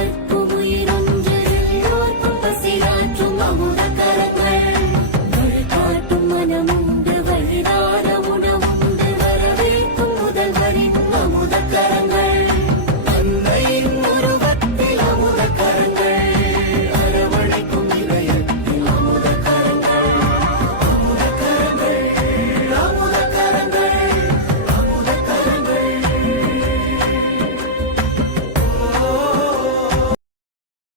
அழைப்பு உயிரொன்று எல்லோர்க்கும் பசியாற்றும்